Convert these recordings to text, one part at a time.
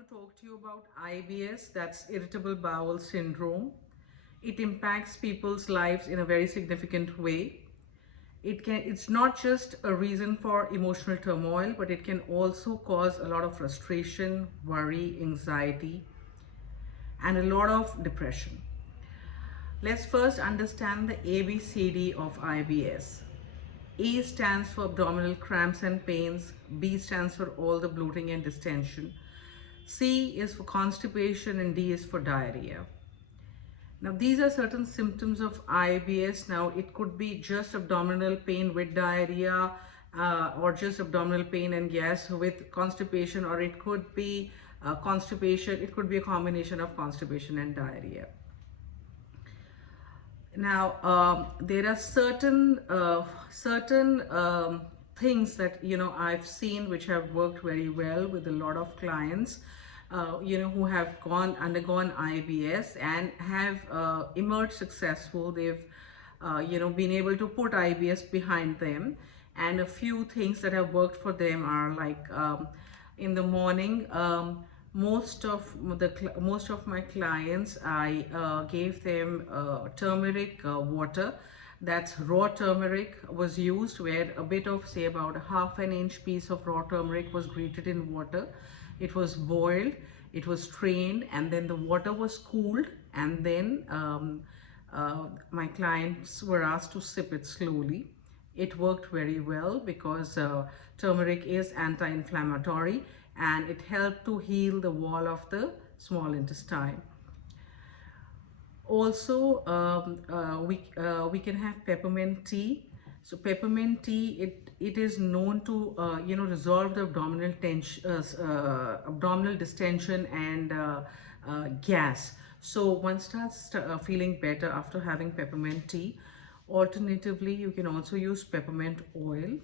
to talk to you about IBS, that's irritable bowel syndrome. It impacts people's lives in a very significant way. It's not just a reason for emotional turmoil, but it can also cause a lot of frustration, worry, anxiety, and a lot of depression. Let's first understand the ABCD of IBS. A stands for abdominal cramps and pains. B stands for all the bloating and distension. C is for constipation and D is for diarrhea. Now, these are certain symptoms of IBS. Now, it could be just abdominal pain with diarrhea, or just abdominal pain and gas with constipation, or it could be constipation. It could be a combination of constipation and diarrhea. Now, there are certain things that I've seen which have worked very well with a lot of clients, who have undergone IBS and have emerged successful. They've been able to put IBS behind them, and a few things that have worked for them are like, in the morning. Most of my clients, I gave them turmeric water. That's raw turmeric was used, where a bit of, say, about a half an inch piece of raw turmeric was grated in water. It was boiled, it was strained, and then the water was cooled, and then my clients were asked to sip it slowly. It worked very well because turmeric is anti-inflammatory, and it helped to heal the wall of the small intestine. Also, we can have peppermint tea. So peppermint tea, it is known to resolve the abdominal distension and gas. So one starts feeling better after having peppermint tea. Alternatively, you can also use peppermint oil,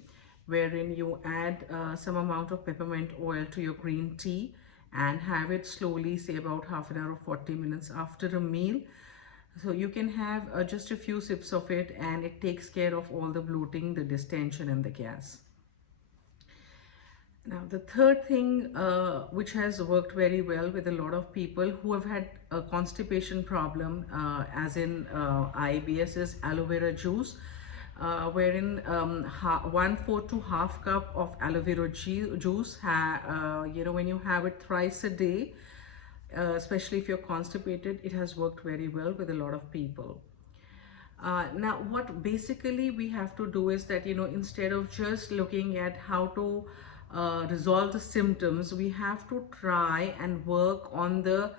wherein you add some amount of peppermint oil to your green tea and have it slowly, say about half an hour or 40 minutes after a meal. So you can have just a few sips of it, and it takes care of all the bloating, the distension, and the gas. Now, the third thing which has worked very well with a lot of people who have had a constipation problem, as in IBS, is aloe vera juice, wherein 1/4 to half cup of aloe vera juice, when you have it thrice a day, especially if you're constipated, it has worked very well with a lot of people. Now, what basically we have to do is that, instead of just looking at how to resolve the symptoms, we have to try and work on the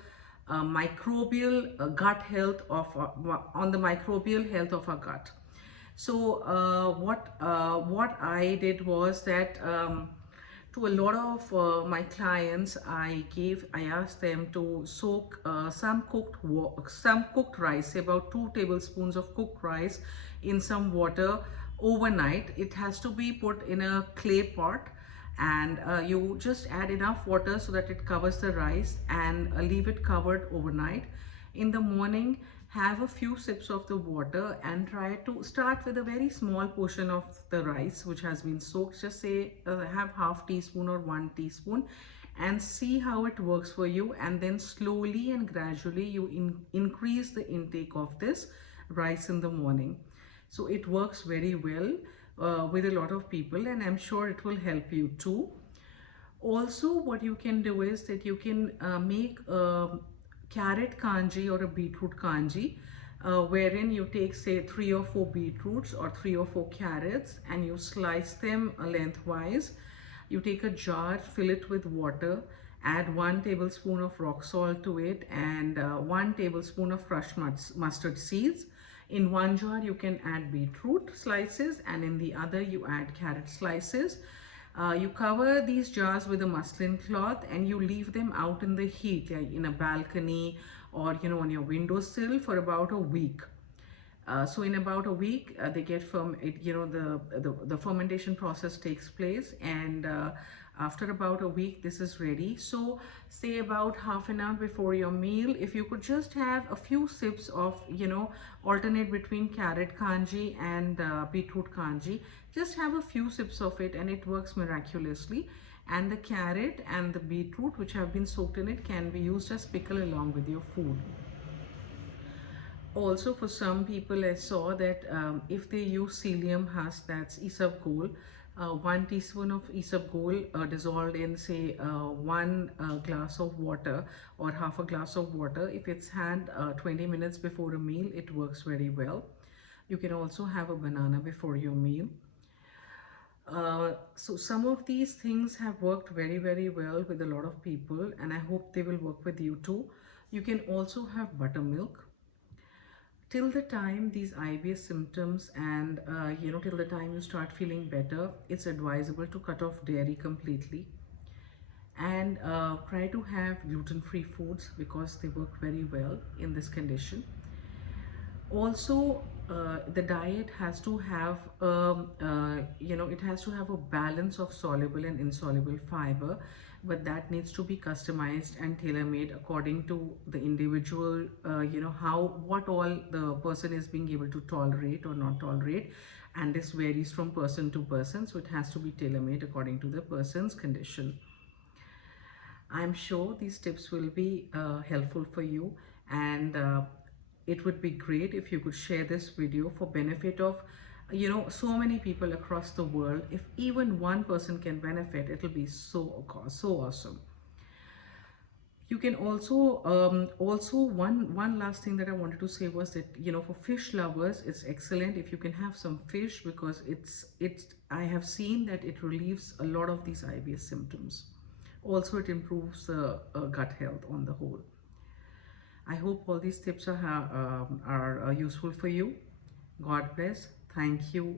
microbial gut health on the microbial health of our gut. So what I did was that, to a lot of my clients, I asked them to soak some cooked rice, say about 2 tablespoons of cooked rice, in some water overnight. It has to be put in a clay pot, and you just add enough water so that it covers the rice, and leave it covered overnight. In the morning, have a few sips of the water and try to start with a very small portion of the rice which has been soaked. Just say have half teaspoon or 1 teaspoon, and see how it works for you, and then slowly and gradually you increase the intake of this rice in the morning. So it works very well with a lot of people, and I'm sure it will help you too. Also, what you can do is that you can make carrot kanji or a beetroot kanji, wherein you take, say, 3 or 4 beetroots or 3 or 4 carrots, and you slice them lengthwise. You take a jar, fill it with water, add 1 tablespoon of rock salt to it, and 1 tablespoon of crushed mustard seeds. In one jar you can add beetroot slices, and in the other you add carrot slices. You cover these jars with a muslin cloth, and you leave them out in the heat, like in a balcony or on your windowsill, for about a week. So in about a week, they get the fermentation process takes place, and after about a week this is ready. So say about half an hour before your meal, if you could just have a few sips of, alternate between carrot kanji and beetroot kanji, just have a few sips of it, and it works miraculously. And the carrot and the beetroot which have been soaked in it can be used as pickle along with your food. Also, for some people, I saw that if they use psyllium husk, that's isabgol, 1 teaspoon of isabgol dissolved in, say, 1 glass of water or half a glass of water. If it's had 20 minutes before a meal, it works very well. You can also have a banana before your meal. So some of these things have worked very well with a lot of people, and I hope they will work with you too. You can also have buttermilk. Till the time these IBS symptoms and till the time you start feeling better, it's advisable to cut off dairy completely and try to have gluten-free foods because they work very well in this condition. Also, the diet has to have it has to have a balance of soluble and insoluble fiber, but that needs to be customized and tailor-made according to the individual, how what all the person is being able to tolerate or not tolerate, and this varies from person to person, so it has to be tailor-made according to the person's condition. I'm sure these tips will be helpful for you, and it would be great if you could share this video for benefit of so many people across the world. If even one person can benefit, it'll be so awesome. You can also one last thing that I wanted to say was that for fish lovers it's excellent if you can have some fish, because it's I have seen that it relieves a lot of these IBS symptoms. Also, it improves the gut health on the whole. I hope all these tips are useful for you. God bless. Thank you.